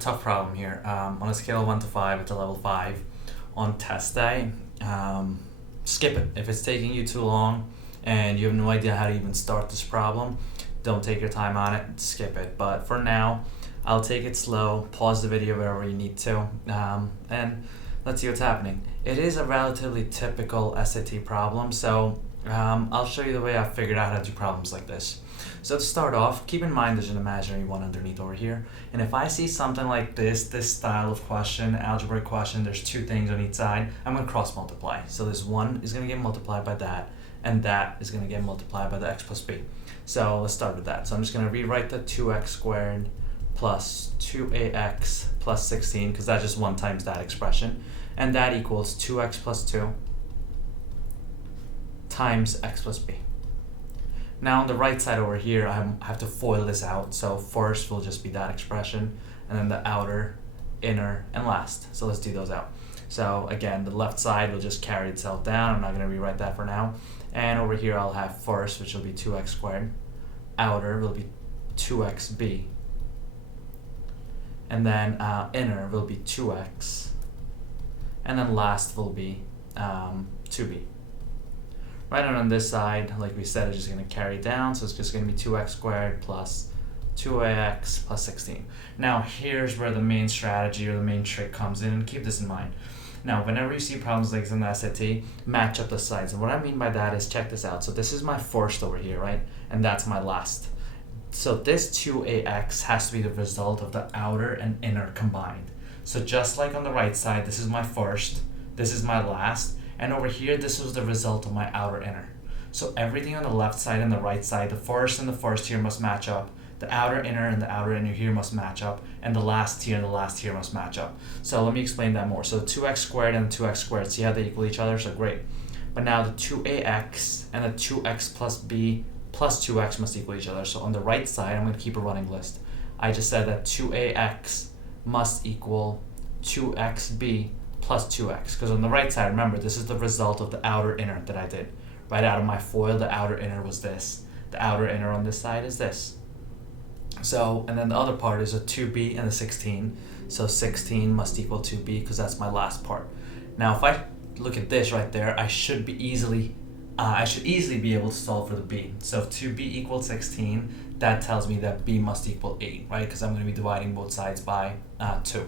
Tough problem here. On a scale of 1 to 5, it's a level 5. On test day, skip it. If it's taking you too long and you have no idea how to even start this problem, don't take your time on it, skip it. But for now, I'll take it slow, pause the video wherever you need to, and let's see what's happening. It is a relatively typical SAT problem, so I'll show you the way I've figured out how to do problems like this. So to start off, keep in mind there's an imaginary one underneath over here. And if I see something like this style of question, algebraic question, there's two things on each side, I'm going to cross multiply. So this one is going to get multiplied by that, and that is going to get multiplied by the x plus b. So let's start with that. So I'm just going to rewrite the 2x squared plus 2ax plus 16, because that's just 1 times that expression. And that equals 2x plus 2 times x plus b. Now on the right side over here, I have to FOIL this out. So first will just be that expression, and then the outer, inner, and last. So let's do those out. So again, the left side will just carry itself down. I'm not going to rewrite that for now. And over here I'll have first, which will be 2x squared. Outer will be 2xb. And then inner will be 2x. And then last will be 2b. Right, and on this side, like we said, it's just going to carry down, so it's just going to be 2x squared plus 2ax plus 16. Now, here's where the main strategy or the main trick comes in, and keep this in mind. Now, whenever you see problems like this in the SAT, match up the sides. And what I mean by that is, check this out. So this is my first over here, right? And that's my last. So this 2ax has to be the result of the outer and inner combined. So just like on the right side, this is my first, this is my last, and over here, this was the result of my outer inner. So everything on the left side and the right side, the first and the first here must match up. The outer inner and the outer inner here must match up. And the last here and the last here must match up. So let me explain that more. So the 2x squared and the 2x squared, see how they equal each other? So great. But now the 2ax and the 2x plus b plus 2x must equal each other. So on the right side, I'm going to keep a running list. I just said that 2ax must equal 2xb plus 2x, because on the right side, remember, this is the result of the outer inner that I did. Right out of my FOIL, the outer inner was this. The outer inner on this side is this. So, and then the other part is a 2b and a 16. So 16 must equal 2b, because that's my last part. Now, if I look at this right there, I should easily be able to solve for the b. So if 2b equals 16, that tells me that b must equal 8, right? Because I'm going to be dividing both sides by 2.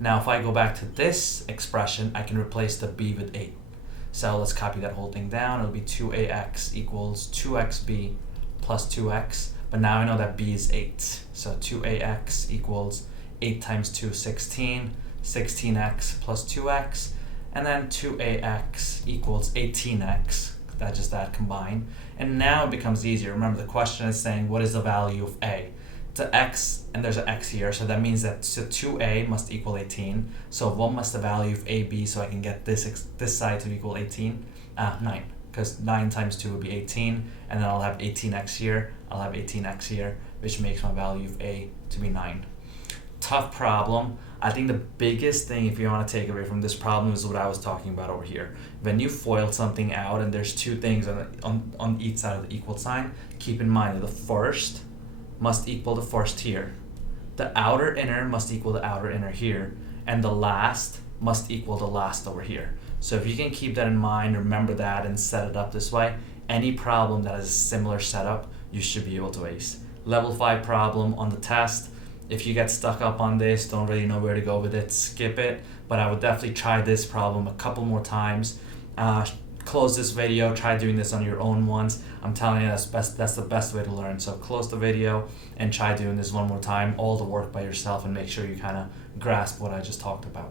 Now, if I go back to this expression, I can replace the b with 8. So let's copy that whole thing down. It'll be 2ax equals 2xb plus 2x. But now I know that b is 8. So 2ax equals 8 times 2, 16. 16x plus 2x. And then 2ax equals 18x. That's just that combined. And now it becomes easier. Remember, the question is saying, what is the value of a? It's an x, and there's an x here, so that means that 2a must equal 18. So what must the value of a be so I can get this side to equal 18? 9, because 9 times 2 would be 18, and then I'll have 18x here, I'll have 18x here, which makes my value of a to be 9. Tough problem. I think the biggest thing, if you want to take away from this problem, is what I was talking about over here. When you FOIL something out and there's two things on each side of the equal sign, keep in mind that the first must equal the first here. The outer inner must equal the outer inner here. And the last must equal the last over here. So if you can keep that in mind, remember that, and set it up this way, any problem that has a similar setup, you should be able to ace. Level 5 problem on the test. If you get stuck up on this, don't really know where to go with it, skip it. But I would definitely try this problem a couple more times. Close this video, try doing this on your own once. I'm telling you, that's the best way to learn. So close the video and try doing this one more time, all the work by yourself, and make sure you kind of grasp what I just talked about.